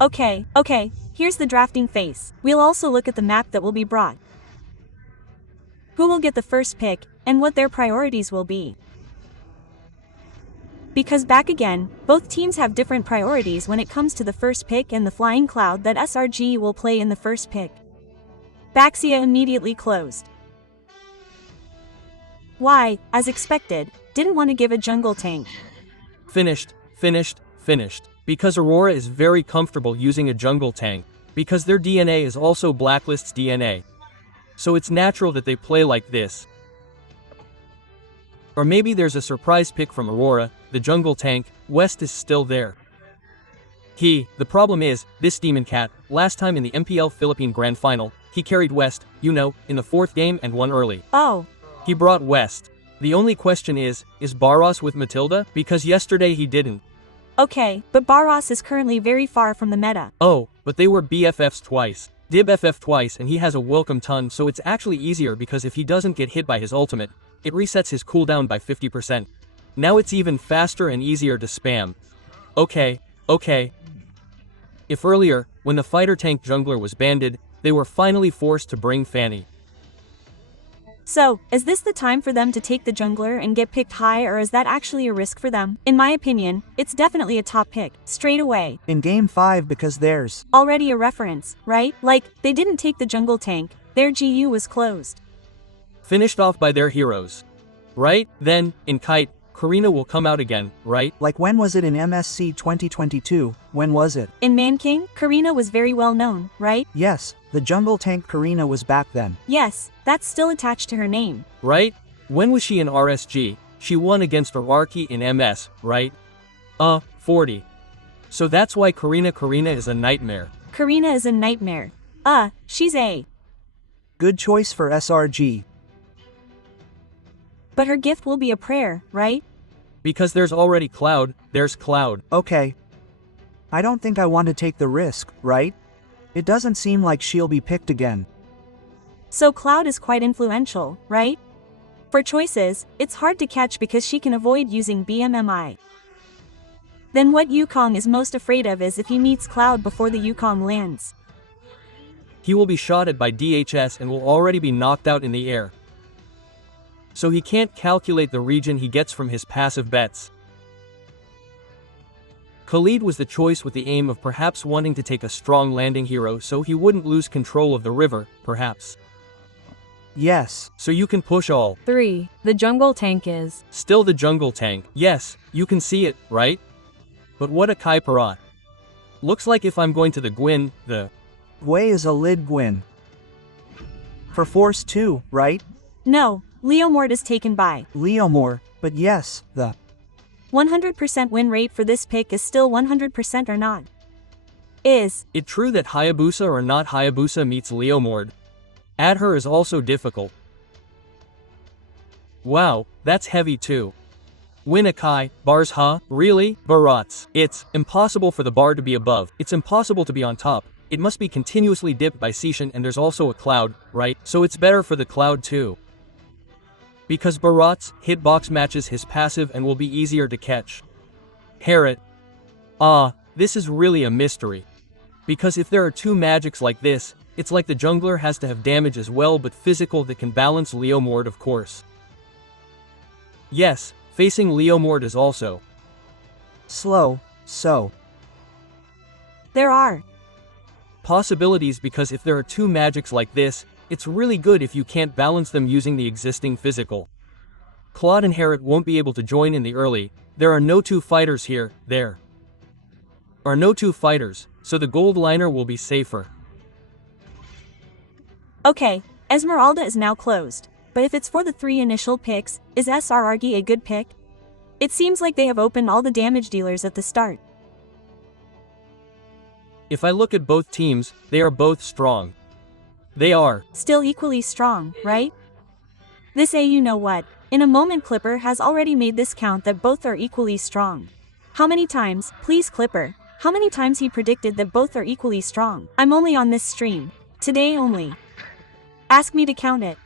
Okay, here's the drafting phase. We'll also look at the map that will be brought, who will get the first pick, and what their priorities will be. Because back again, both teams have different priorities when it comes to the first pick and the flying cloud that SRG will play in the first pick. Baxia immediately closed. Why, as expected, didn't want to give a jungle tank. Finished. Because Aurora is very comfortable using a jungle tank, because their DNA is also Blacklist's DNA. So it's natural that they play like this. Or maybe there's a surprise pick from Aurora, the jungle tank. West is still there. The problem is, this Demon Cat, last time in the MPL Philippine Grand Final, he carried West, in the 4th game and won early. Oh. He brought West. The only question is Barros with Matilda? Because yesterday he didn't. Okay, but Barros is currently very far from the meta. Oh, but they were BFFs twice. Dib FF twice and he has a welcome ton, so it's actually easier because if he doesn't get hit by his ultimate, it resets his cooldown by 50%. Now it's even faster and easier to spam. Okay. If earlier, when the fighter tank jungler was banded, they were finally forced to bring Fanny. So, is this the time for them to take the jungler and get picked high, or is that actually a risk for them? In my opinion, it's definitely a top pick, straight away. In Game 5 because there's already a reference, right? Like, they didn't take the jungle tank, their GU was closed. Finished off by their heroes. Right? Then, in Kite, Karina will come out again, right? Like when was it in MSC 2022? When was it? In Man King, Karina was very well known, right? Yes, the jungle tank Karina was back then. Yes, that's still attached to her name. Right? When was she in RSG? She won against Ararki in MS, right? 40. So that's why Karina is a nightmare. Karina is a nightmare. She's a good choice for SRG. But her gift will be a prayer, right? Because there's already Cloud, there's Cloud. Okay. I don't think I want to take the risk, right? It doesn't seem like she'll be picked again. So Cloud is quite influential, right? For choices, it's hard to catch because she can avoid using BMMI. Then what Yukong is most afraid of is if he meets Cloud before the Yukong lands. He will be shotted by DHS and will already be knocked out in the air. So he can't calculate the region he gets from his passive bets. Khalid was the choice with the aim of perhaps wanting to take a strong landing hero so he wouldn't lose control of the river, perhaps. Yes. So you can push all. 3. The jungle tank is still the jungle tank. Yes, you can see it, right? But what a Kai Parat. Looks like if I'm going to the Gwyn, the Way is a lid Gwyn. For Force 2, right? No, Leomord is taken by Leomord, but yes, the 100% win rate for this pick is still 100% or not. Is it true that Hayabusa or not Hayabusa meets Leomord? Add her is also difficult. Wow, that's heavy too. Win a Kai, bars huh? Really? Barats. It's impossible for the bar to be above. It's impossible to be on top. It must be continuously dipped by Sishan and there's also a Cloud, right? So it's better for the Cloud too. Because Barats hitbox matches his passive and will be easier to catch. Harriet. This is really a mystery. Because if there are two magics like this, it's like the jungler has to have damage as well but physical that can balance Leomord of course. Yes, facing Leomord is also slow, so there are possibilities because if there are two magics like this, it's really good if you can't balance them using the existing physical. Claude and Harriet won't be able to join in the early. There are no two fighters here, there are no two fighters, so the gold liner will be safer. Okay, Esmeralda is now closed, but if it's for the 3 initial picks, is SRG a good pick? It seems like they have opened all the damage dealers at the start. If I look at both teams, they are both strong. They are still equally strong, right? This you know what, in a moment Clipper has already made this count that both are equally strong. How many times, please Clipper, how many times he predicted that both are equally strong? I'm only on this stream. Today only. Ask me to count it.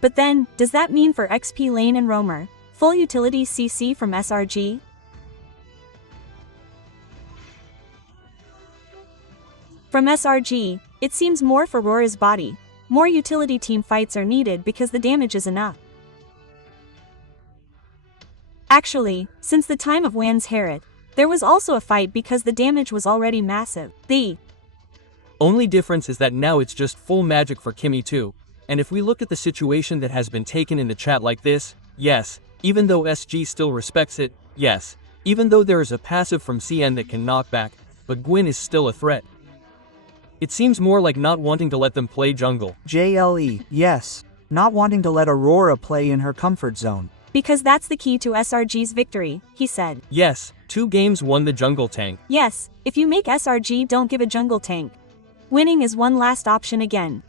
But then, does that mean for XP Lane and Roamer, full utility CC from SRG? From SRG, it seems more for AURORA's body. More utility team fights are needed because the damage is enough. Actually, since the time of Wan's Herod, there was also a fight because the damage was already massive. The only difference is that now it's just full magic for Kimmy too. And if we look at the situation that has been taken in the chat like this, yes, even though SG still respects it, yes, even though there is a passive from CN that can knock back, but Gwyn is still a threat. It seems more like not wanting to let them play jungle. JLE, yes. Not wanting to let AURORA play in her comfort zone. Because that's the key to SRG's victory, he said. Yes, 2 games won the jungle tank. Yes, if you make SRG don't give a jungle tank. Winning is one last option again.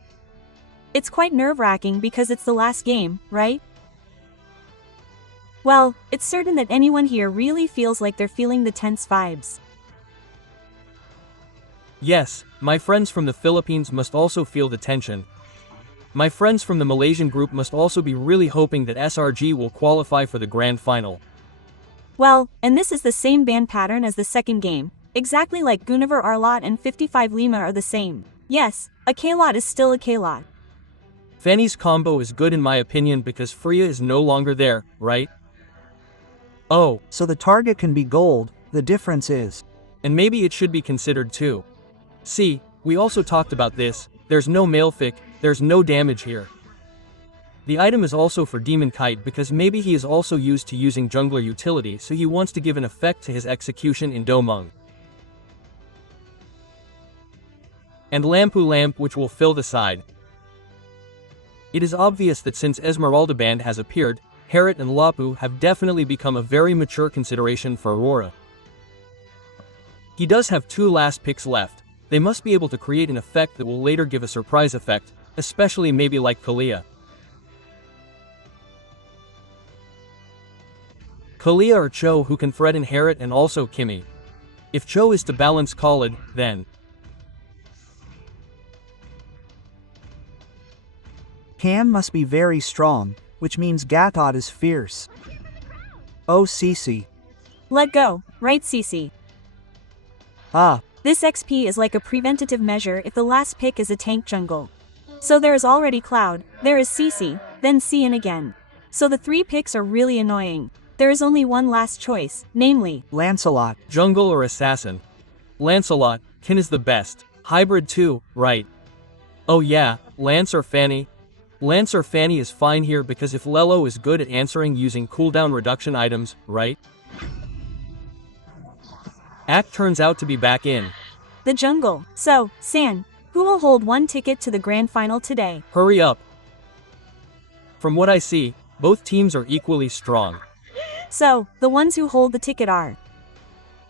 It's quite nerve-wracking because it's the last game, right? Well, it's certain that anyone here really feels like they're feeling the tense vibes. Yes, my friends from the Philippines must also feel the tension. My friends from the Malaysian group must also be really hoping that SRG will qualify for the grand final. Well, and this is the same band pattern as the second game, exactly like Gunavar Arlot and 55 Lima are the same. Yes, a K-Lot is still a K-Lot. Fanny's combo is good in my opinion because Freya is no longer there, right? Oh. So the target can be gold, the difference is. And maybe it should be considered too. See, we also talked about this, there's no Malefic, there's no damage here. The item is also for Demon Kite because maybe he is also used to using jungler utility so he wants to give an effect to his execution in Domung. And Lampu Lamp which will fill the side. It is obvious that since Esmeralda Band has appeared, Herod and Lapu have definitely become a very mature consideration for AURORA. He does have 2 last picks left. They must be able to create an effect that will later give a surprise effect, especially maybe like Kalia. Kalia or Cho who can threaten Herod and also Kimmy. If Cho is to balance Khalid, then Cam must be very strong, which means Gatot is fierce. Oh Cece. Let go, right Cece? Ah. This XP is like a preventative measure if the last pick is a tank jungle. So there is already Cloud, there is Cece, then Cian again. So the 3 picks are really annoying. There is only one last choice, namely Lancelot. Jungle or assassin. Lancelot, Kin is the best. Hybrid too, right? Oh yeah, Lance or Fanny. Lance or Fanny is fine here because if Lelo is good at answering using cooldown reduction items, right? Act turns out to be back in the jungle. So, San, who will hold 1 ticket to the grand final today? Hurry up. From what I see, both teams are equally strong. So, the ones who hold the ticket are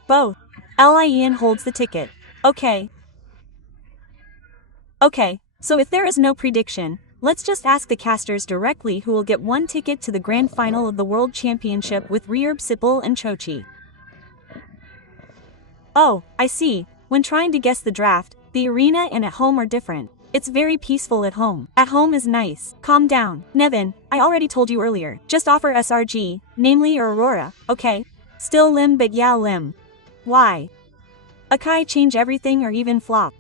both. Ian holds the ticket. Okay. Okay, so if there is no prediction, let's just ask the casters directly who will get 1 ticket to the grand final of the World Championship with Reerb Sipple and Chochi. Oh, I see. When trying to guess the draft, the arena and at home are different. It's very peaceful at home. At home is nice. Calm down. Nevin, I already told you earlier. Just offer SRG, namely or AURORA, okay? Still Lim but yeah Lim. Why? Akai change everything or even flop?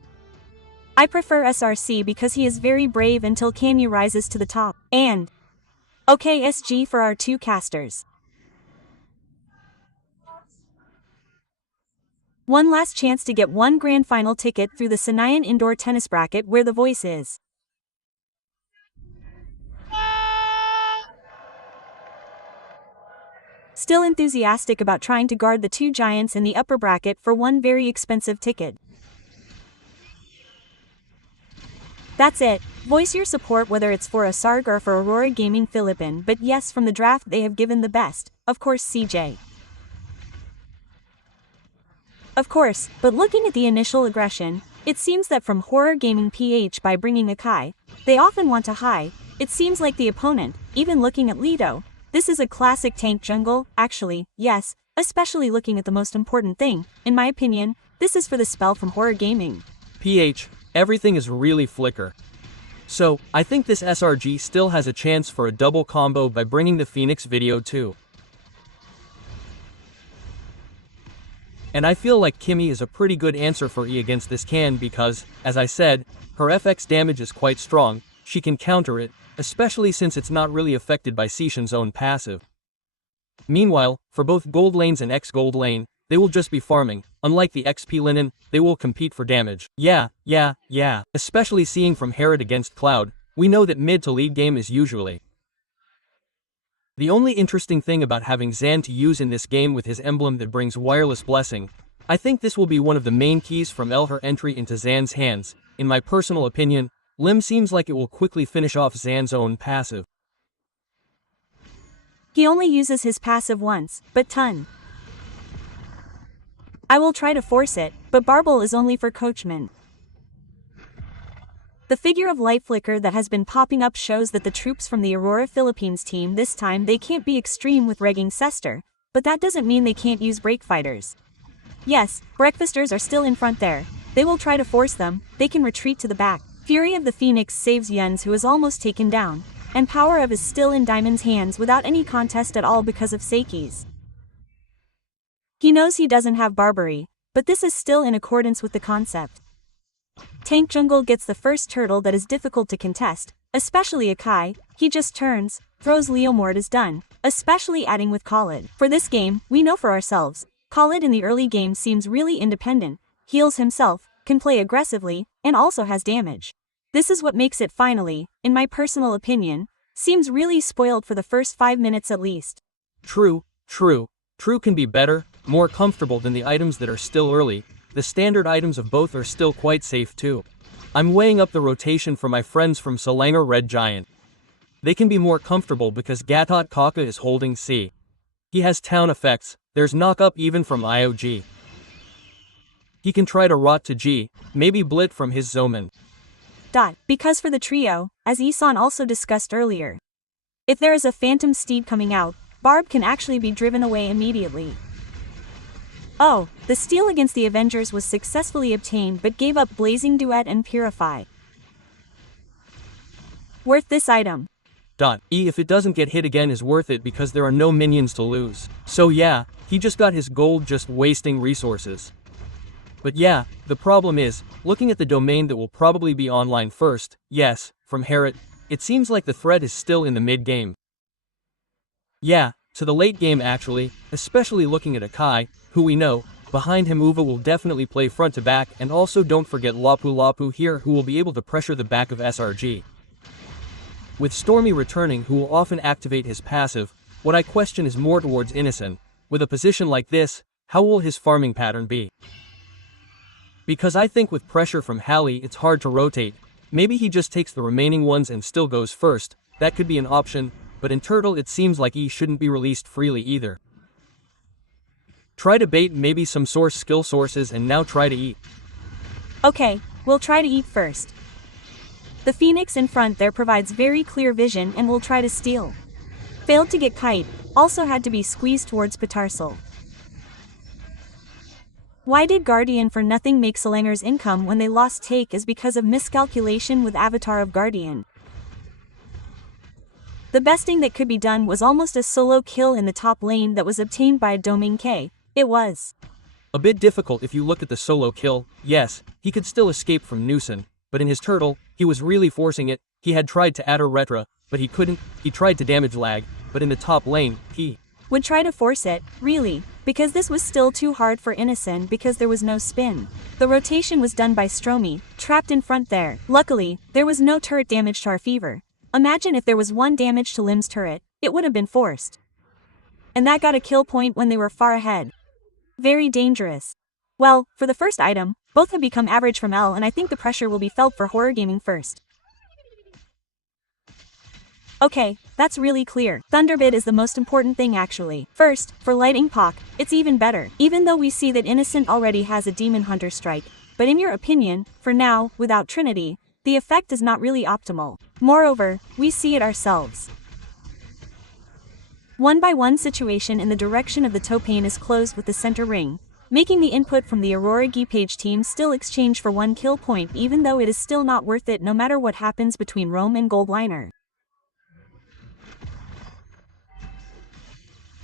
I prefer SRC because he is very brave until Kanye rises to the top. And okay SG for our 2 casters. One last chance to get 1 grand final ticket through the Sanayan Indoor Tennis Bracket where the voice is still enthusiastic about trying to guard the 2 giants in the upper bracket for 1 very expensive ticket. That's it. Voice your support whether it's for SRG or for AURORA Gaming Philippine, but yes, from the draft they have given the best, of course CJ. Of course, but looking at the initial aggression, it seems that from Horror Gaming PH by bringing Akai, they often want to high. It seems like the opponent, even looking at Lido, this is a classic tank jungle, actually, yes, especially looking at the most important thing, in my opinion, this is for the spell from Horror Gaming. PH, everything is really flicker. So, I think this SRG still has a chance for a double combo by bringing the Phoenix video too. And I feel like Kimmy is a pretty good answer for E against this can because, as I said, her FX damage is quite strong, she can counter it, especially since it's not really affected by Seishan's own passive. Meanwhile, for both gold lanes and X-gold lane, they will just be farming. Unlike the XP linen, they will compete for damage. Yeah. Especially seeing from Herod against Cloud, we know that mid to lead game is usually. The only interesting thing about having Zan to use in this game with his emblem that brings wireless blessing, I think this will be one of the main keys from her entry into Zan's hands. In my personal opinion, Lim seems like it will quickly finish off Zan's own passive. He only uses his passive once, but ton. I will try to force it, but Barbel is only for Coachman. The figure of light flicker that has been popping up shows that the troops from the Aurora Philippines team this time they can't be extreme with regging Cester, but that doesn't mean they can't use break fighters. Yes, breakfasters are still in front there. They will try to force them, they can retreat to the back. Fury of the Phoenix saves Yens who is almost taken down, and Power of is still in Diamond's hands without any contest at all because of Seiki's. He knows he doesn't have Barbary, but this is still in accordance with the concept. Tank Jungle gets the first turtle that is difficult to contest, especially Akai, he just turns, throws Leomord is done, especially adding with Khalid. For this game, we know for ourselves, Khalid in the early game seems really independent, heals himself, can play aggressively, and also has damage. This is what makes it finally, in my personal opinion, seems really spoiled for the first 5 minutes at least. True can be better, more comfortable than the items that are still early. The standard items of both are still quite safe too. I'm weighing up the rotation for my friends from SLANGORREDGIANTS. They can be more comfortable because Gatot Kaka is holding C. He has town effects, there's knock-up even from IOG. He can try to rot to G, maybe Blit from his Zoman. Because for the trio, as Isan also discussed earlier, if there is a phantom steed coming out, Barb can actually be driven away immediately. Oh, the steal against the Avengers was successfully obtained but gave up Blazing Duet and Purify. Worth this item. E if it doesn't get hit again is worth it because there are no minions to lose. So yeah, he just got his gold just wasting resources. But yeah, the problem is, looking at the domain that will probably be online first, yes, from Herod, it seems like the threat is still in the mid-game. Yeah, to the late game actually, especially looking at Akai, who we know, behind him Uva will definitely play front to back and also don't forget Lapu Lapu here who will be able to pressure the back of SRG. With Stormy returning who will often activate his passive, what I question is more towards Innocent. With a position like this, how will his farming pattern be? Because I think with pressure from Hallie it's hard to rotate, maybe he just takes the remaining ones and still goes first, that could be an option, but in Turtle it seems like E shouldn't be released freely either. Try to bait maybe some source skill sources and now try to eat. Okay, we'll try to eat first. The Phoenix in front there provides very clear vision and will try to steal. Failed to get Kite, also had to be squeezed towards Petarsal. Why did Guardian for nothing make Salanger's income when they lost Take is because of miscalculation with Avatar of Guardian. The best thing that could be done was almost a solo kill in the top lane that was obtained by Doming K. It was a bit difficult if you look at the solo kill. Yes, he could still escape from Nusen, but in his Turtle, he was really forcing it. He had tried to add a Retra, but he couldn't. He tried to damage lag, but in the top lane, he would try to force it, really, because this was still too hard for Innocent because there was no spin. The rotation was done by Stromy, trapped in front there. Luckily, there was no turret damage to our Fever. Imagine if there was 1 damage to Lim's turret, it would have been forced. And that got a kill point when they were far ahead. Very dangerous. Well, for the first item, both have become average from L and I think the pressure will be felt for horror gaming first. Okay, that's really clear. Thunderbit is the most important thing actually. First, for Lighting Pock, it's even better. Even though we see that Innocent already has a Demon Hunter strike, but in your opinion, for now, without Trinity, the effect is not really optimal. Moreover, we see it ourselves. 1-by-1 situation in the direction of the Topane is closed with the center ring, making the input from the Aurora Page team still exchange for 1 kill point even though it is still not worth it no matter what happens between Rome and Goldliner.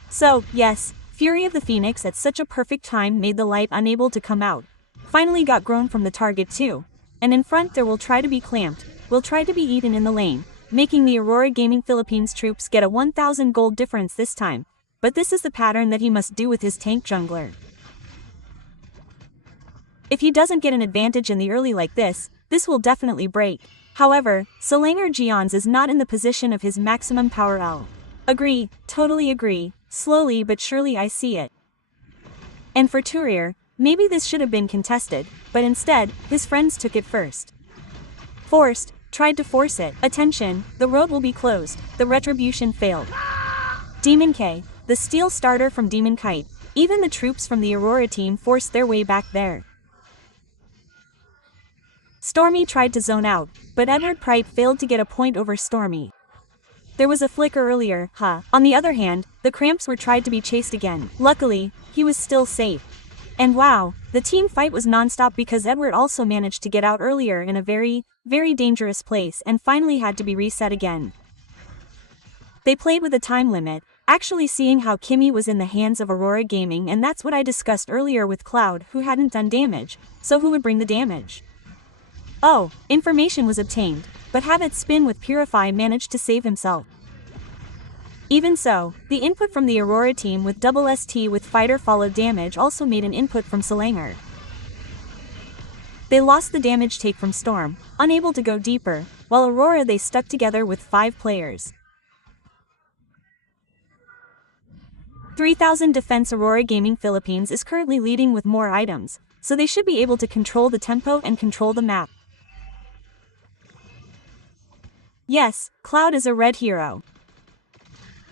So, yes, Fury of the Phoenix at such a perfect time made the light unable to come out. Finally got grown from the target too. And in front there will try to be clamped, will try to be eaten in the lane, making the Aurora Gaming Philippines troops get a 1,000 gold difference this time. But this is the pattern that he must do with his tank jungler. If he doesn't get an advantage in the early like this will definitely break. However, selangorredgiants is not in the position of his maximum power L. Agree, totally agree, slowly but surely I see it. And for Turier, maybe this should have been contested, but instead, his friends took it first. Forced, tried to force it. Attention, the road will be closed, the retribution failed. Demon K, the steel starter from Demon Kite, even the troops from the Aurora team forced their way back there. Stormy tried to zone out, but Edward Prite failed to get a point over Stormy. There was a flicker earlier, On the other hand, the cramps were tried to be chased again. Luckily, he was still safe. And wow, the team fight was non-stop because Edward also managed to get out earlier in a very, very dangerous place and finally had to be reset again. They played with a time limit, actually seeing how Kimmy was in the hands of Aurora Gaming, and that's what I discussed earlier with Cloud, who hadn't done damage, so who would bring the damage? Oh, information was obtained, but Habit Spin with Purify managed to save himself. Even so, the input from the Aurora team with double ST with Fighter followed damage also made an input from Selangor. They lost the damage take from Storm, unable to go deeper, while Aurora they stuck together with 5 players. 3000 defense. Aurora Gaming Philippines is currently leading with more items, so they should be able to control the tempo and control the map. Yes, Cloud is a red hero.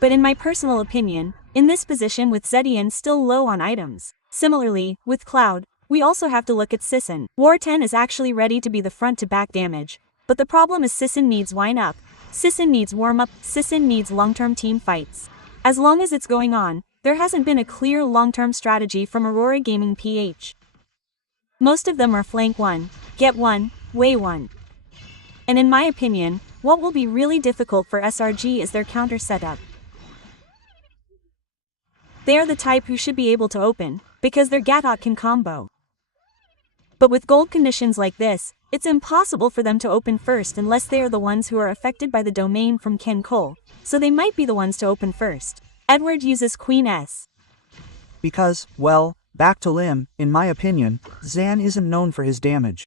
But in my personal opinion, in this position with Zedian still low on items. Similarly, with Cloud, we also have to look at Sisson. War 10 is actually ready to be the front to back damage, but the problem is Sisson needs wind up, Sisson needs warm up, Sisson needs long-term team fights. As long as it's going on, there hasn't been a clear long-term strategy from Aurora Gaming PH. Most of them are flank 1, get 1, way 1. And in my opinion, what will be really difficult for SRG is their counter setup. They are the type who should be able to open, because their Gatok can combo. But with gold conditions like this, it's impossible for them to open first unless they are the ones who are affected by the domain from Ken Cole, so they might be the ones to open first. Edward uses Queen S. Because, well, back to Lim, in my opinion, Zan isn't known for his damage.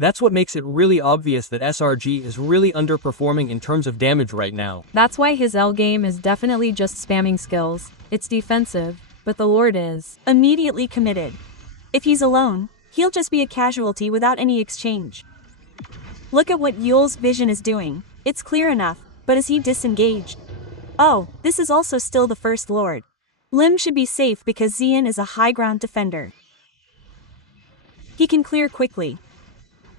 That's what makes it really obvious that SRG is really underperforming in terms of damage right now. That's why his L game is definitely just spamming skills. It's defensive, but the Lord is immediately committed. If he's alone, he'll just be a casualty without any exchange. Look at what Yule's vision is doing. It's clear enough, but is he disengaged? Oh, this is also still the first Lord. Lim should be safe because Xian is a high ground defender. He can clear quickly.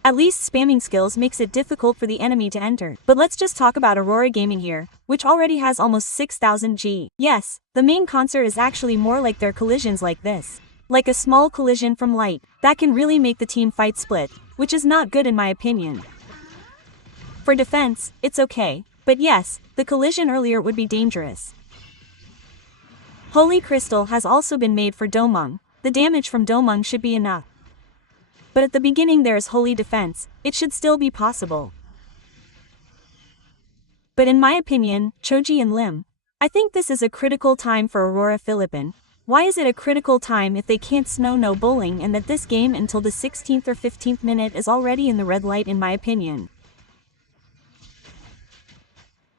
At least spamming skills makes it difficult for the enemy to enter. But let's just talk about Aurora Gaming here, which already has almost 6,000 G. Yes, the main concert is actually more like their collisions like this. Like a small collision from light, that can really make the team fight split, which is not good in my opinion. For defense, it's okay, but yes, the collision earlier would be dangerous. Holy Crystal has also been made for Domung. The damage from Domung should be enough. But at the beginning there is Holy Defense, it should still be possible. But in my opinion, Choji and Lim, I think this is a critical time for Aurora Philippine. Why is it a critical time if they can't snow no bowling and that this game until the 16th or 15th minute is already in the red light in my opinion?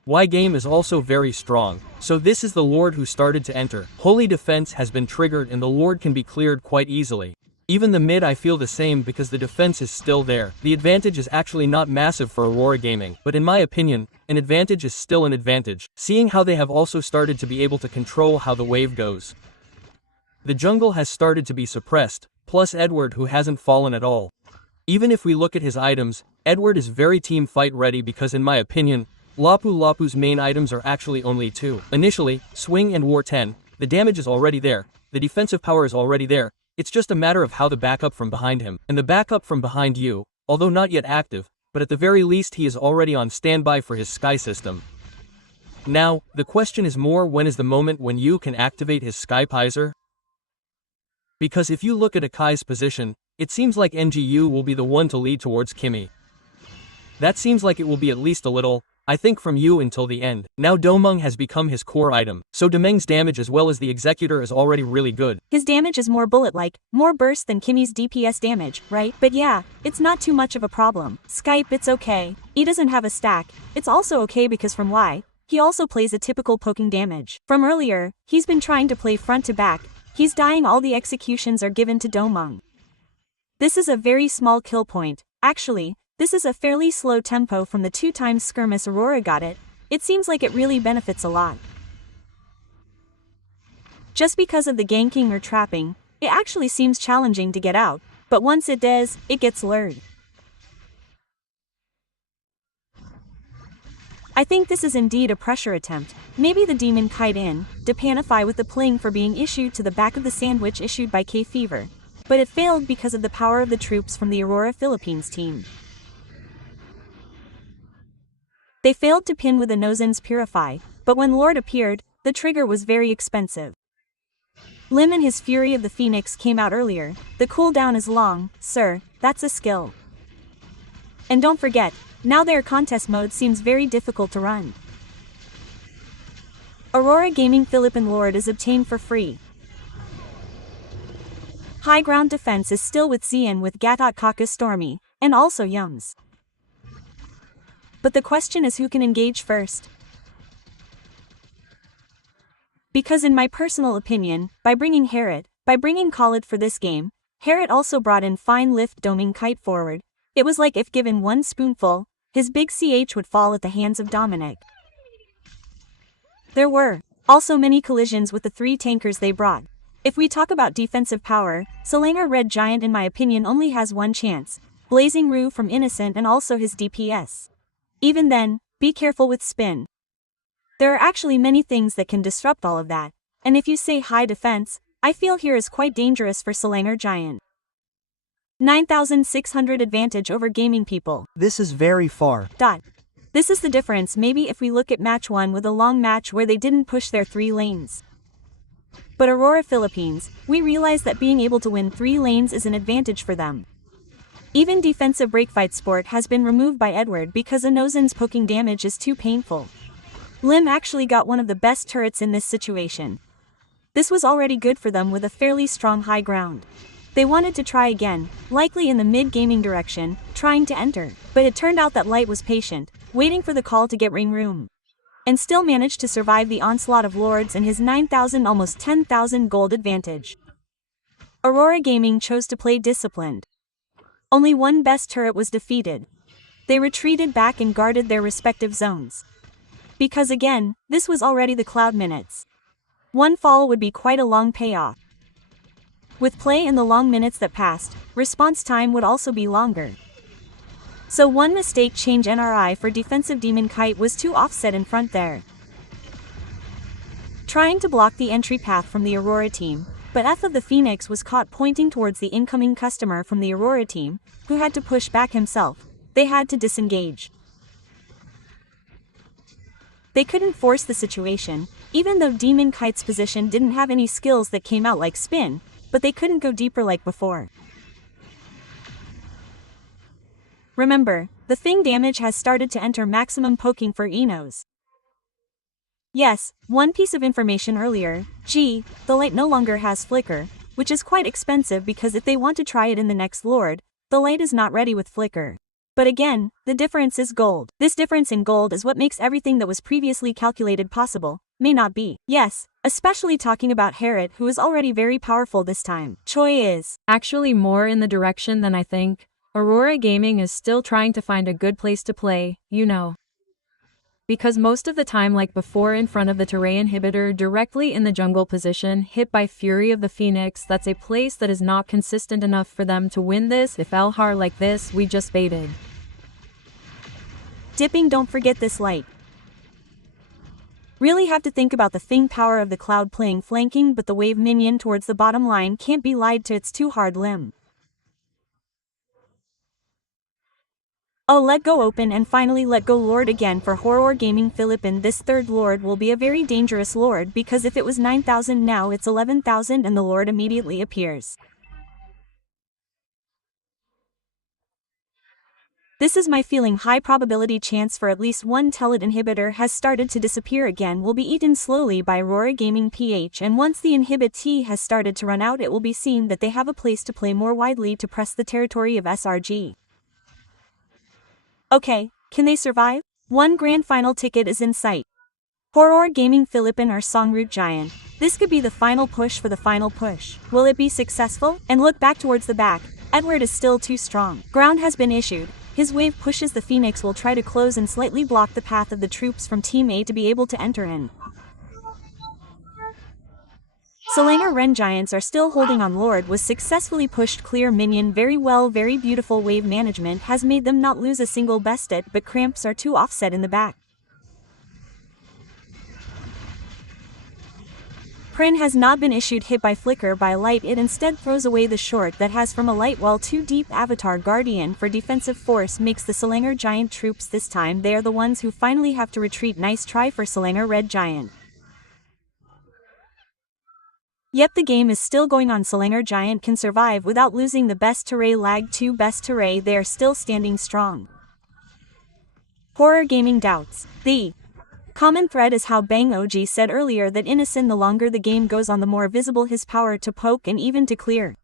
Y game is also very strong, so this is the Lord who started to enter. Holy Defense has been triggered and the Lord can be cleared quite easily. Even the mid I feel the same because the defense is still there. The advantage is actually not massive for Aurora Gaming, but in my opinion, an advantage is still an advantage, seeing how they have also started to be able to control how the wave goes. The jungle has started to be suppressed, plus Edward who hasn't fallen at all. Even if we look at his items, Edward is very team fight ready because in my opinion, Lapu Lapu's main items are actually only 2. Initially, Swing and War 10, the damage is already there, the defensive power is already there, it's just a matter of how the backup from behind him, and the backup from behind you, although not yet active, but at the very least he is already on standby for his sky system. Now, the question is more, when is the moment when you can activate his Sky Pizer? Because if you look at Akai's position, it seems like NGU will be the one to lead towards Kimi. That seems like it will be at least a little, I think, from you until the end. Now Domeng has become his core item, so Domeng's damage as well as the Executor is already really good. His damage is more bullet-like, more burst than Kimi's DPS damage, right? But yeah, it's not too much of a problem. Skype, it's okay. He doesn't have a stack. It's also okay because from Y, he also plays a typical poking damage. From earlier, he's been trying to play front to back. He's dying, all the executions are given to Domeng. This is a very small kill point. Actually, this is a fairly slow tempo from the 2 times skirmish Aurora got it. It seems like it really benefits a lot. Just because of the ganking or trapping, it actually seems challenging to get out, but once it does, it gets lured. I think this is indeed a pressure attempt. Maybe the demon kite in, Depanify with the pling for being issued to the back of the sandwich issued by K-Fever. But it failed because of the power of the troops from the Aurora Philippines team. They failed to pin with a Nozen's Purify, but when Lord appeared, the trigger was very expensive. Lim and his Fury of the Phoenix came out earlier. The cooldown is long, sir, that's a skill. And don't forget, now their contest mode seems very difficult to run. Aurora Gaming Philippine Lord is obtained for free. High ground defense is still with Zian with Gatot Kakas Stormy, and also Yums. But the question is who can engage first? Because in my personal opinion, by bringing Khalid for this game, Harriet also brought in fine lift doming kite forward. It was like if given one spoonful, his big CH would fall at the hands of Dominic. There were also many collisions with the 3 tankers they brought. If we talk about defensive power, selangorredgiants in my opinion only has one chance, Blazing Rue from Innocent and also his DPS. Even then, be careful with spin. There are actually many things that can disrupt all of that, and if you say high defense, I feel here is quite dangerous for selangorredgiants. 9,600 advantage over gaming people. This is very far. This is the difference maybe if we look at match 1 with a long match where they didn't push their 3 lanes. But Aurora Philippines, we realize that being able to win 3 lanes is an advantage for them. Even defensive breakfight sport has been removed by Edward because Anozen's poking damage is too painful. Lim actually got one of the best turrets in this situation. This was already good for them with a fairly strong high ground. They wanted to try again, likely in the mid-gaming direction, trying to enter, but it turned out that Light was patient, waiting for the call to get ring room. And still managed to survive the onslaught of Lords and his 9,000 almost 10,000 gold advantage. Aurora Gaming chose to play disciplined. Only one best turret was defeated. They retreated back and guarded their respective zones. Because again, this was already the cloud minutes. One fall would be quite a long payoff. With play in the long minutes that passed, response time would also be longer. So one mistake change NRI for defensive Demon Kite was to offset in front there. Trying to block the entry path from the Aurora team, but F of the Phoenix was caught pointing towards the incoming customer from the Aurora team, who had to push back himself. They had to disengage. They couldn't force the situation, even though Demon Kite's position didn't have any skills that came out like spin, but they couldn't go deeper like before. Remember, the thing damage has started to enter maximum poking for Enos. Yes, one piece of information earlier, the Light no longer has Flicker, which is quite expensive because if they want to try it in the next Lord, the Light is not ready with Flicker. But again, the difference is gold. This difference in gold is what makes everything that was previously calculated possible, may not be. Yes, especially talking about Harriet, who is already very powerful this time. Choi is actually more in the direction than I think. Aurora Gaming is still trying to find a good place to play, you know. Because most of the time, like before, in front of the Terrain inhibitor directly in the jungle position, hit by Fury of the Phoenix, that's a place that is not consistent enough for them to win this. If Elhar like this, we just baited. Dipping, don't forget this Light. Really have to think about the thing power of the cloud playing flanking, but the wave minion towards the bottom line can't be lied to, it's too hard limb. Oh, let go open and finally let go Lord again for Horror Gaming Philippine. This third Lord will be a very dangerous Lord because if it was 9,000 now it's 11,000 and the Lord immediately appears. This is my feeling. High probability chance for at least one Telet inhibitor has started to disappear again will be eaten slowly by AURORA Gaming PH, and once the inhibit T has started to run out it will be seen that they have a place to play more widely to press the territory of SRG. Okay, can they survive? One grand final ticket is in sight. Horror Gaming Philippine or selangorredgiants. This could be the final push for the final push. Will it be successful? And look back towards the back. Edward is still too strong. Ground has been issued. His wave pushes. The Phoenix will try to close and slightly block the path of the troops from Team A to be able to enter in. Selangorredgiants are still holding on. Lord was successfully pushed clear. Minion very well. Very beautiful wave management has made them not lose a single bestet, but cramps are too offset in the back. Prin has not been issued. Hit by flicker by light, it instead throws away the short that has from a light, while too deep avatar guardian for defensive force makes the selangorredgiant troops. This time they are the ones who finally have to retreat. Nice try for selangorredgiant. Yep, the game is still going on. Selangorredgiant can survive without losing the best terrain. Lag 2 best terrain, they are still standing strong. Horror Gaming doubts. The common thread is how Bang OG said earlier that Innocent, the longer the game goes on the more visible his power to poke and even to clear.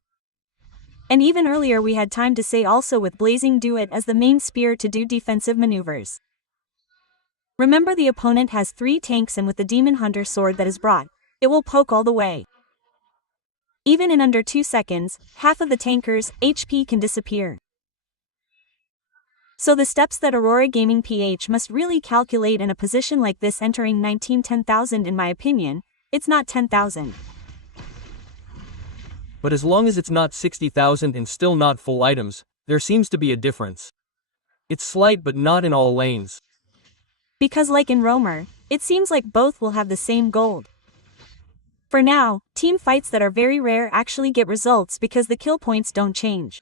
And even earlier we had time to say also with Blazing do it as the main spear to do defensive maneuvers. Remember the opponent has 3 tanks and with the Demon Hunter sword that is brought, it will poke all the way. Even in under 2 seconds, half of the tanker's HP can disappear. So the steps that AURORA Gaming PH must really calculate in a position like this, entering 10,000 in my opinion, it's not 10,000. But as long as it's not 60,000 and still not full items, there seems to be a difference. It's slight but not in all lanes. Because like in Roamer, it seems like both will have the same gold. For now, team fights that are very rare actually get results because the kill points don't change.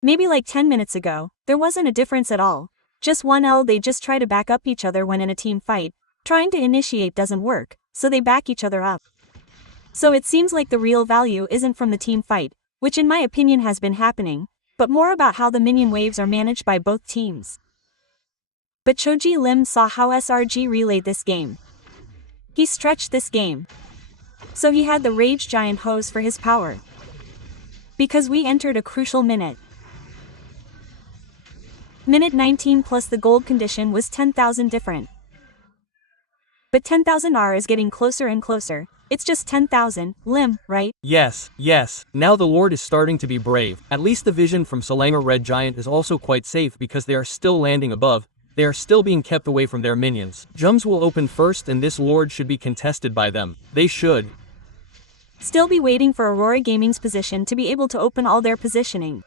Maybe like 10 minutes ago, there wasn't a difference at all. Just 1L, they just try to back up each other when in a team fight. Trying to initiate doesn't work, so they back each other up. So it seems like the real value isn't from the team fight, which in my opinion has been happening, but more about how the minion waves are managed by both teams. But Choji Lim saw how SRG relayed this game. He stretched this game. So he had the Rage Giant hose for his power. Because we entered a crucial minute. Minute 19 plus the gold condition was 10,000 different. But 10,000 R is getting closer and closer. It's just 10,000, Lim, right? Yes. Now the Lord is starting to be brave. At least the vision from selangorredgiant is also quite safe because they are still landing above. They are still being kept away from their minions. Jums will open first and this Lord should be contested by them. They should still be waiting for AURORA Gaming's position to be able to open all their positioning.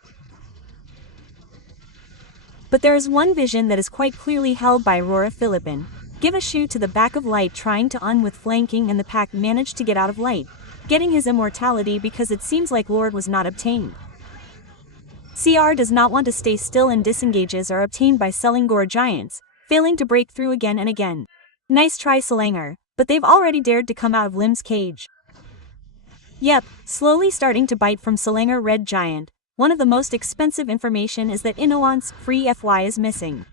But there is one vision that is quite clearly held by AURORA Philippine. Give a shoot to the back of light trying to with flanking, and the pack managed to get out of light, getting his immortality because it seems like Lord was not obtained. CR does not want to stay still and disengages are obtained by selangorredgiants, failing to break through again and again. Nice try Selangor, but they've already dared to come out of Lim's cage. Yep, slowly starting to bite from selangorredgiant. One of the most expensive information is that Inoan's free FY is missing.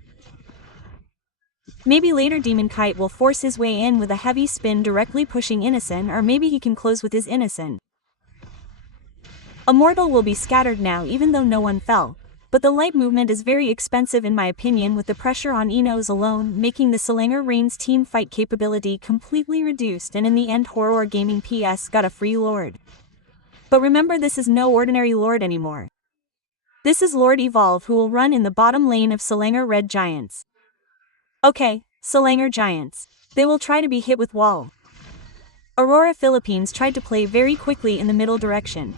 Maybe later Demon Kite will force his way in with a heavy spin directly pushing Innocent, or maybe he can close with his Innocent. Immortal will be scattered now even though no one fell, but the light movement is very expensive in my opinion, with the pressure on Enos alone making the Selangor Reigns team fight capability completely reduced, and in the end Horror Gaming PS got a free Lord. But remember, this is no ordinary Lord anymore. This is Lord Evolve, who will run in the bottom lane of selangorredgiants. Okay, selangorredgiants. They will try to be hit with wall. AURORA Philippines tried to play very quickly in the middle direction.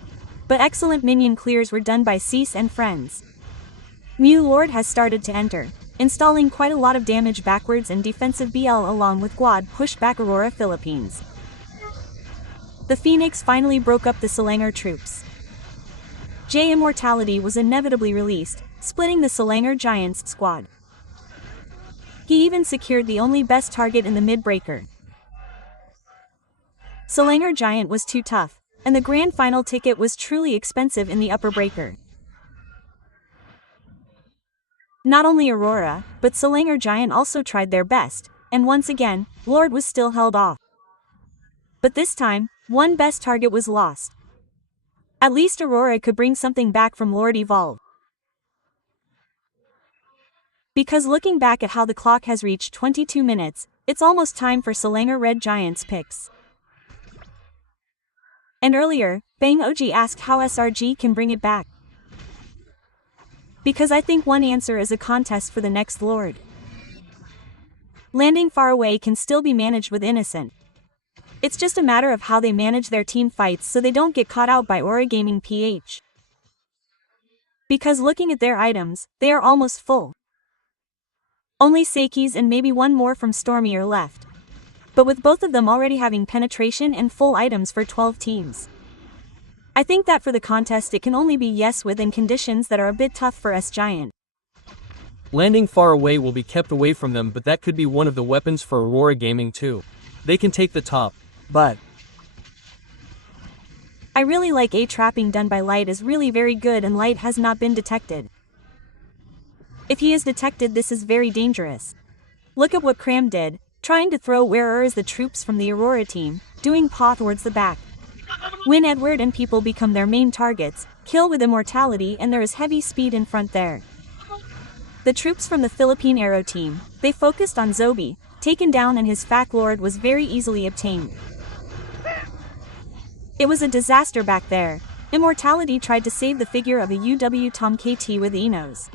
But excellent minion clears were done by Cease and friends. Mew Lord has started to enter, installing quite a lot of damage backwards, and defensive BL along with Guad pushed back AURORA Philippines. The Phoenix finally broke up the Selangor troops. J Immortality was inevitably released, splitting the SRG squad. He even secured the only best target in the mid-breaker. SRG was too tough, and the grand final ticket was truly expensive in the upper breaker. Not only AURORA, but SRG also tried their best, and once again, Lord was still held off. But this time, one best target was lost. At least AURORA could bring something back from Lord Evolve. Because looking back at how the clock has reached 22 minutes, it's almost time for SRG picks. And earlier, Bang OG asked how SRG can bring it back. Because I think one answer is a contest for the next Lord. Landing far away can still be managed with Innocent. It's just a matter of how they manage their team fights so they don't get caught out by AURORA Gaming PH. Because looking at their items, they are almost full. Only Seiki's and maybe one more from Stormy are left. But with both of them already having penetration and full items for 12 teams. I think that for the contest it can only be yes within conditions that are a bit tough for SRG. Landing far away will be kept away from them, but that could be one of the weapons for AURORA Gaming too. They can take the top. But I really like trapping done by Light is really very good, and Light has not been detected. If he is detected, this is very dangerous. Look at what Cram did, trying to throw where is the troops from the AURORA team, doing paw towards the back. When Edward and people become their main targets, kill with immortality, and there is heavy speed in front there. The troops from the Philippine Aero team, they focused on Zobi, taken down, and his Fac Lord was very easily obtained. It was a disaster back there. Immortality tried to save the figure of a UW Tom KT with Enos.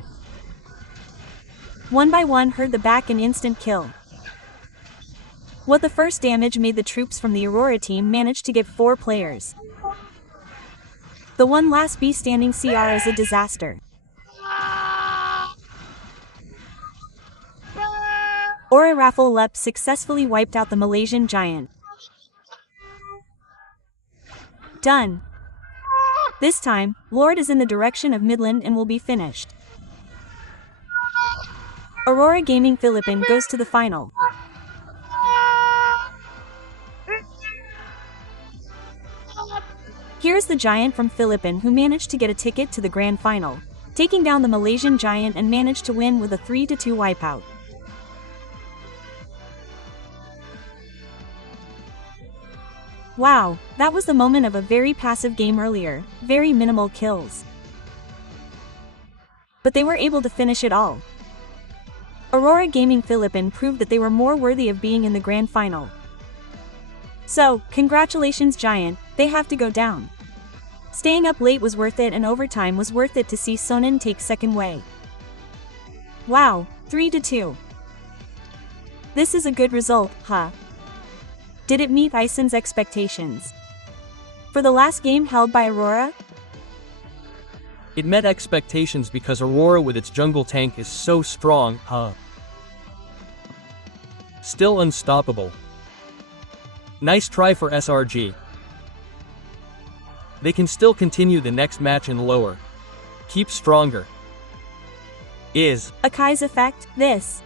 One by one heard the back and instant kill. What the first damage made the troops from the AURORA team manage to get 4 players. The one last B standing CR is a disaster. Auroraph successfully wiped out the Malaysian giant. Done. This time, Lord is in the direction of Midland and will be finished. AURORA Gaming Philippine goes to the final. Here's the giant from Philippine who managed to get a ticket to the grand final, taking down the Malaysian giant and managed to win with a 3-2 wipeout. Wow, that was the moment of a very passive game earlier, very minimal kills. But they were able to finish it all. AURORA Gaming Philippine proved that they were more worthy of being in the grand final. So, congratulations Giant, they have to go down. Staying up late was worth it, and overtime was worth it to see Sonin take second way. Wow, 3-2. This is a good result, huh? Did it meet Ison's expectations? For the last game held by AURORA? It met expectations because AURORA with its jungle tank is so strong, huh? Still unstoppable. Nice try for SRG. They can still continue the next match in lower. Keep stronger. Is Akai's effect, this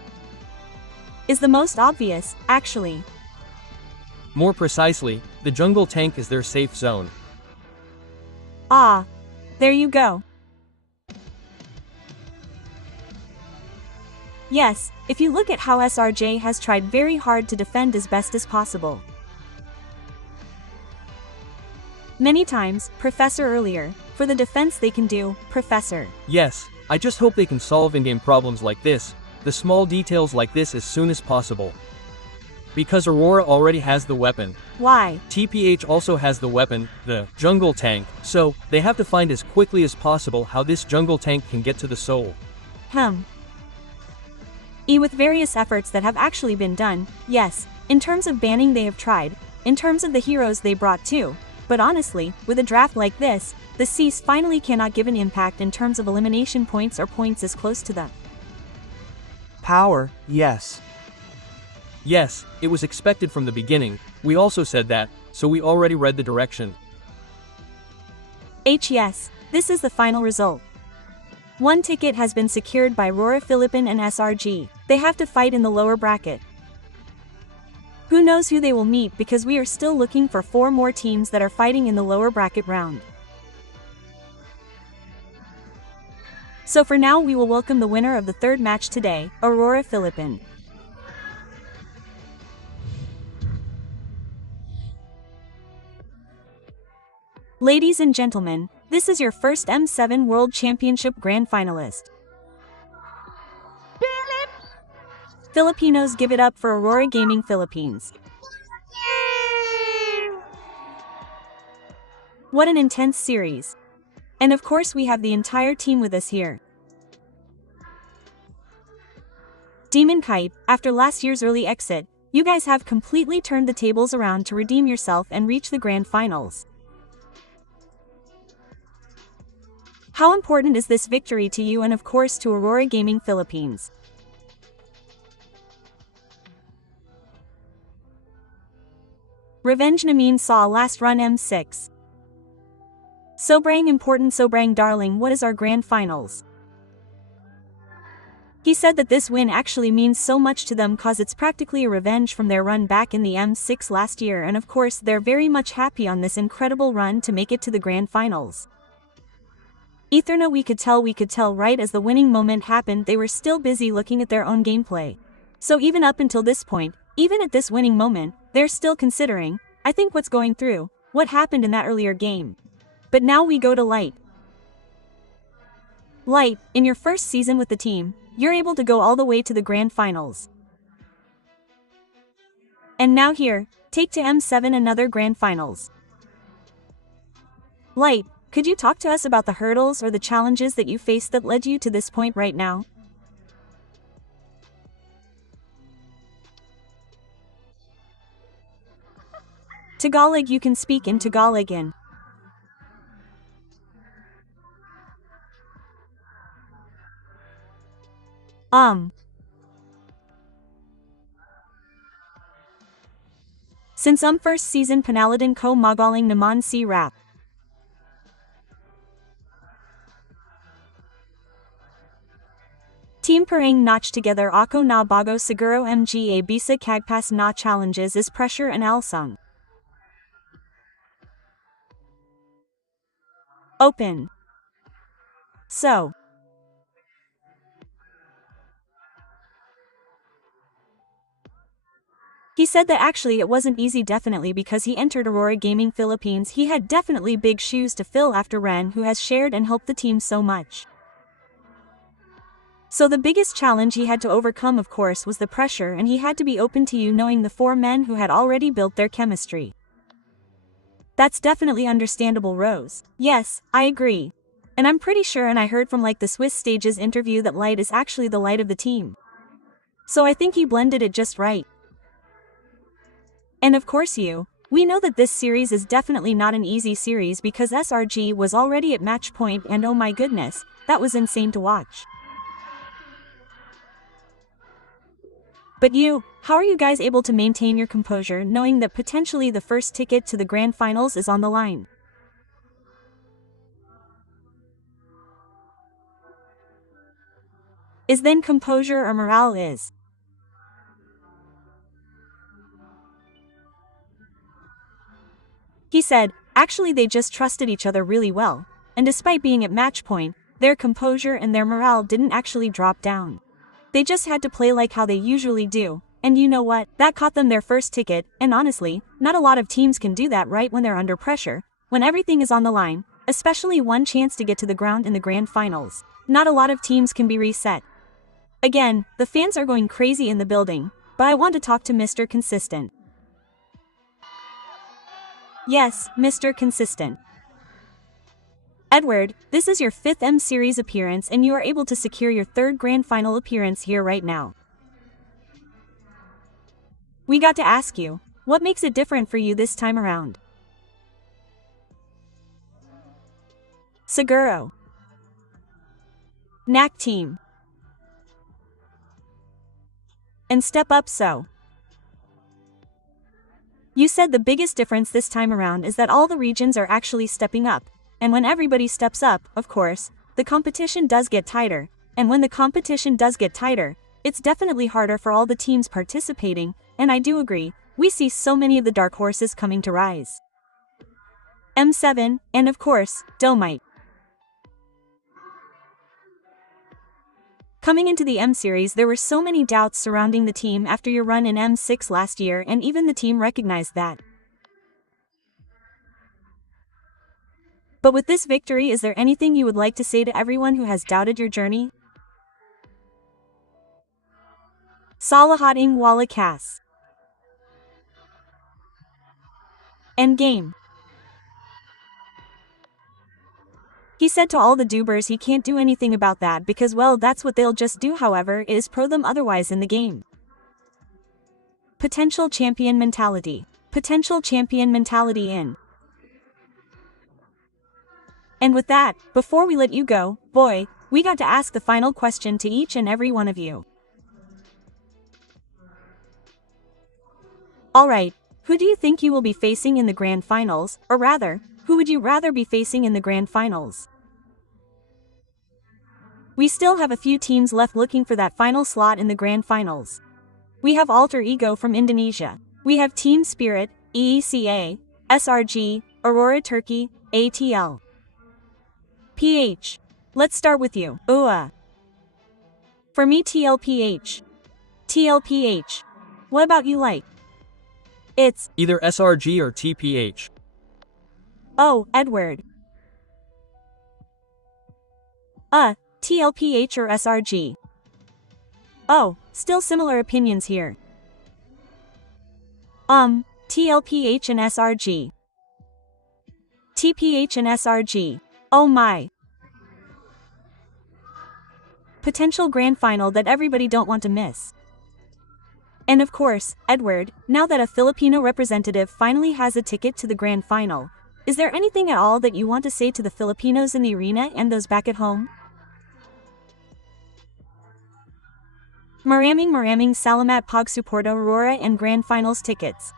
is the most obvious, actually. More precisely, the jungle tank is their safe zone. Ah, there you go. Yes, if you look at how SRJ has tried very hard to defend as best as possible. Many times, Professor earlier, for the defense they can do, Professor. Yes, I just hope they can solve in-game problems like this, the small details like this as soon as possible. Because AURORA already has the weapon. Why? TPH also has the weapon, the jungle tank, so they have to find as quickly as possible how this jungle tank can get to the soul. With various efforts that have actually been done, yes, in terms of banning they have tried, in terms of the heroes they brought too, but honestly, with a draft like this, the Cease finally cannot give an impact in terms of elimination points or points as close to them. Power, yes. Yes, it was expected from the beginning, we also said that, so we already read the direction. Yes, this is the final result. One ticket has been secured by AURORA Philippine and SRG. They have to fight in the lower bracket. Who knows who they will meet, because we are still looking for 4 more teams that are fighting in the lower bracket round. So for now, we will welcome the winner of the third match today, AURORA Philippine. Ladies and gentlemen, this is your first M7 World Championship Grand Finalist. Filipinos, give it up for AURORA Gaming Philippines. What an intense series. And of course we have the entire team with us here. Demon Kite, after last year's early exit, you guys have completely turned the tables around to redeem yourself and reach the grand finals. How important is this victory to you and of course to AURORA Gaming Philippines? Revenge namin sa last run M6. Sobrang important, sobrang darling, what is our grand finals? He said that this win actually means so much to them cause it's practically a revenge from their run back in the M6 last year, and of course they're very much happy on this incredible run to make it to the grand finals. Etherna, we could tell right as the winning moment happened they were still busy looking at their own gameplay. So even up until this point, even at this winning moment, they're still considering, I think, what's going through, what happened in that earlier game. But now we go to Light. Light, in your first season with the team, you're able to go all the way to the grand finals. And now here, take to M7 another grand finals. Light, could you talk to us about the hurdles or the challenges that you faced that led you to this point right now? Tagalog, you can speak in Tagalog in. Since first season panaladan ko magaling naman si rap. Team parang notch together ako na bago siguro mga bisa kagpas na challenges is pressure and alsung. Open. So. He said that actually it wasn't easy, definitely, because he entered AURORA Gaming Philippines. He had definitely big shoes to fill after Ren, who has shared and helped the team so much. So the biggest challenge he had to overcome, of course, was the pressure, and he had to be open to you knowing the 4 men who had already built their chemistry. That's definitely understandable, Rose. Yes, I agree. And I'm pretty sure, and I heard from like the Swiss Stages interview, that Light is actually the light of the team. So I think he blended it just right. And of course we know that this series is definitely not an easy series because SRG was already at match point, and oh my goodness, that was insane to watch. But how are you guys able to maintain your composure knowing that potentially the first ticket to the grand finals is on the line? Is then composure or morale is? He said, actually they just trusted each other really well, and despite being at match point, their composure and their morale didn't actually drop down. They just had to play like how they usually do, and you know what, that caught them their first ticket, and honestly, not a lot of teams can do that right when they're under pressure, when everything is on the line, especially one chance to get to the ground in the grand finals. Not a lot of teams can be reset. Again, the fans are going crazy in the building, but I want to talk to Mr. Consistent. Yes, Mr. Consistent. Edward, this is your 5th M Series appearance and you are able to secure your 3rd grand final appearance here right now. We got to ask you, what makes it different for you this time around? Siguro. Knack team. And step up so. You said the biggest difference this time around is that all the regions are actually stepping up, and when everybody steps up, of course, the competition does get tighter, and when the competition does get tighter, it's definitely harder for all the teams participating, and I do agree, we see so many of the dark horses coming to rise. M7, and of course, Domite. Coming into the M series, there were so many doubts surrounding the team after your run in M6 last year, and even the team recognized that. But with this victory, is there anything you would like to say to everyone who has doubted your journey? Salahating Wala Kas. Endgame. He said to all the dubers he can't do anything about that because, well, that's what they'll just do, however, it is pro them otherwise in the game. Potential champion mentality. Potential champion mentality in. And with that, before we let you go, boy, we got to ask the final question to each and every one of you. Alright, who do you think you will be facing in the grand finals, or rather, who would you rather be facing in the grand finals? We still have a few teams left looking for that final slot in the grand finals. We have Alter Ego from Indonesia. We have Team Spirit, EECA, SRG, Aurora Turkey, ATL. PH. Let's start with you. For me, TLPH. TLPH. What about you like? It's Either SRG or TPH. Oh, Edward. TLPH or SRG. Oh, still similar opinions here. TLPH and SRG. TPH and SRG. Oh my. Potential grand final that everybody don't want to miss. And of course, Edward, now that a Filipino representative finally has a ticket to the grand final, is there anything at all that you want to say to the Filipinos in the arena and those back at home? Maraming salamat pagsuporta Aurora and grand finals tickets.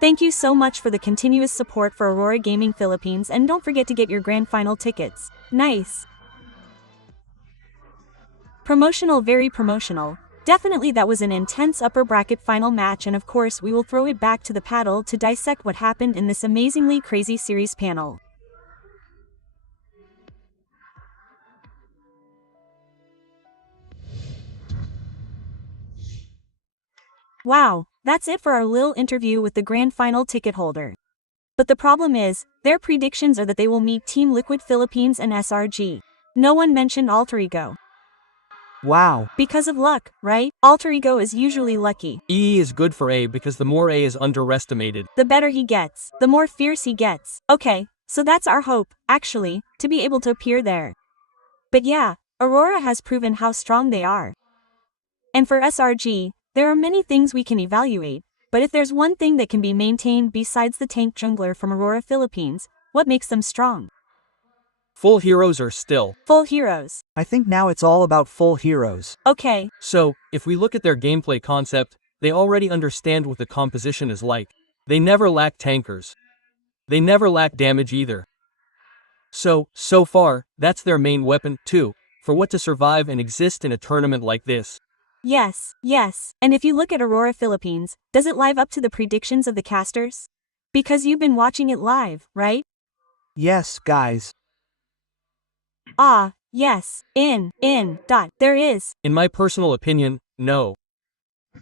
Thank you so much for the continuous support for Aurora Gaming Philippines, and don't forget to get your grand final tickets. Nice. Promotional, very promotional. Definitely that was an intense upper bracket final match, and of course we will throw it back to the paddle to dissect what happened in this amazingly crazy series panel. Wow, that's it for our little interview with the grand final ticket holder. But the problem is, their predictions are that they will meet Team Liquid Philippines and SRG. No one mentioned Alter Ego. Wow. Because of luck, right? Alter Ego is usually lucky. EE is good for A because the more A is underestimated, the better he gets, the more fierce he gets. Okay, so that's our hope, actually, to be able to appear there. But yeah, Aurora has proven how strong they are. And for SRG, there are many things we can evaluate, but if there's one thing that can be maintained besides the tank jungler from Aurora Philippines, what makes them strong? full heroes are still. Full heroes. I think now it's all about full heroes. Okay. So, if we look at their gameplay concept, they already understand what the composition is like. They never lack tankers. They never lack damage either. So far, that's their main weapon, too, for what to survive and exist in a tournament like this. Yes. And if you look at Aurora Philippines, does it live up to the predictions of the casters? Because you've been watching it live, right? Yes, guys. Yes. There is. In my personal opinion, no.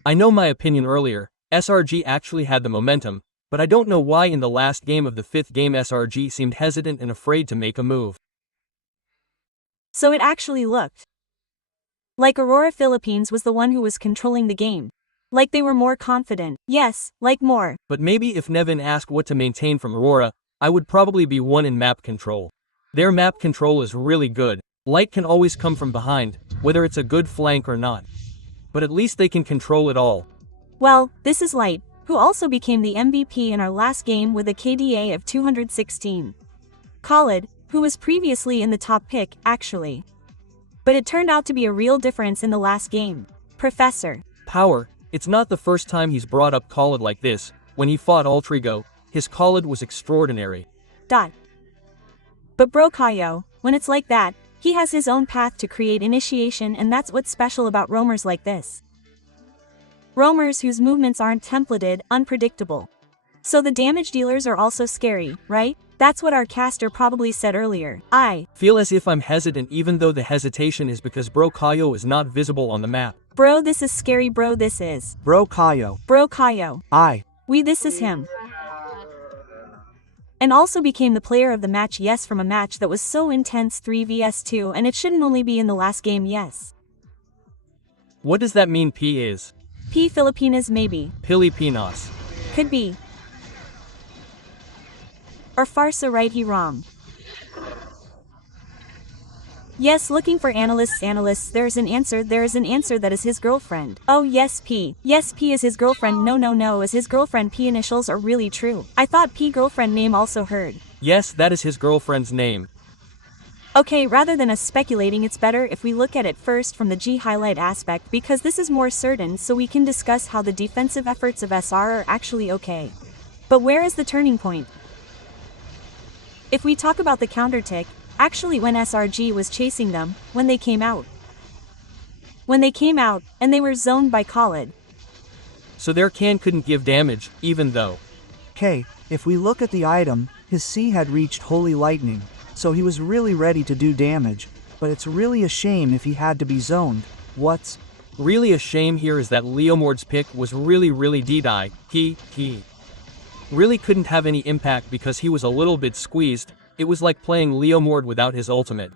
I know my opinion earlier, SRG actually had the momentum, but I don't know why in the last game of the 5th game SRG seemed hesitant and afraid to make a move. So it actually looked like Aurora Philippines was the one who was controlling the game. Like they were more confident. Yes, like more. But maybe if Nevin asked what to maintain from Aurora, I would probably be one in map control. Their map control is really good. Light can always come from behind, whether it's a good flank or not. But at least they can control it all. Well, this is Light, who also became the MVP in our last game with a KDA of 216. Khalid, who was previously in the top pick, actually. But it turned out to be a real difference in the last game. Professor. Power. It's not the first time he's brought up Khalid like this. When he fought Alter Ego, his Khalid was extraordinary. But bro Kaio, when it's like that, he has his own path to create initiation, and that's what's special about roamers like this. Roamers whose movements aren't templated, unpredictable. So the damage dealers are also scary, right? That's what our caster probably said earlier. I feel as if I'm hesitant, even though the hesitation is because bro Kaio is not visible on the map. Bro, this is scary, bro, this is. Bro Kaio. Bro Kaio. This is him. And also became the player of the match, yes, from a match that was so intense, 3 vs 2, and it shouldn't only be in the last game, yes. What does that mean? P is? P Filipinas, maybe. Pilipinas. Could be. Or farsa, right? He wrong. Yes, looking for analysts, there's an answer that is his girlfriend. Oh yes, P. Yes, P is his girlfriend. No, is his girlfriend. P initials are really true. I thought P girlfriend name also heard. Yes, that is his girlfriend's name. Okay, rather than us speculating, it's better if we look at it first from the G highlight aspect, because this is more certain, so we can discuss how the defensive efforts of SR are actually okay. But where is the turning point? If we talk about the counter tick, actually when SRG was chasing them, when they came out, and they were zoned by Khalid. So their can couldn't give damage, even though. Okay, if we look at the item, his C had reached Holy Lightning, so he was really ready to do damage, but it's really a shame if he had to be zoned. What's really a shame here is that Leomord's pick was really D-die. He really couldn't have any impact because he was a little bit squeezed. It was like playing Leomord without his ultimate.